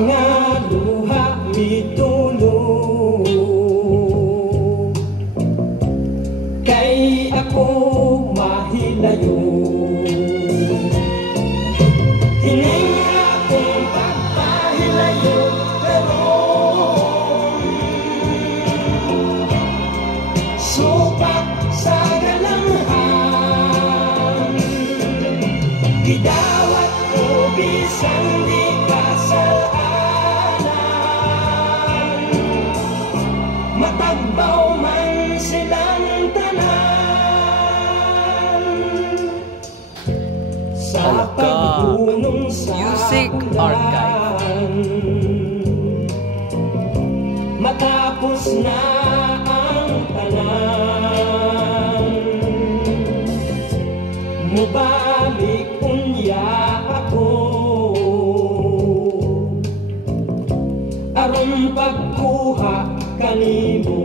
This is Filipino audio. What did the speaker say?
mga luha mitulog, kay ako mahilayo. Hining akong pagpahilayo karon, supak sa galanghang, gidawat ko bisan di kasalanan, matagbaw man silang tanan. Sa paghunong sa Music Archive. matapos na ang tanan, mubalik unya ako, aron pagkuha kanimo.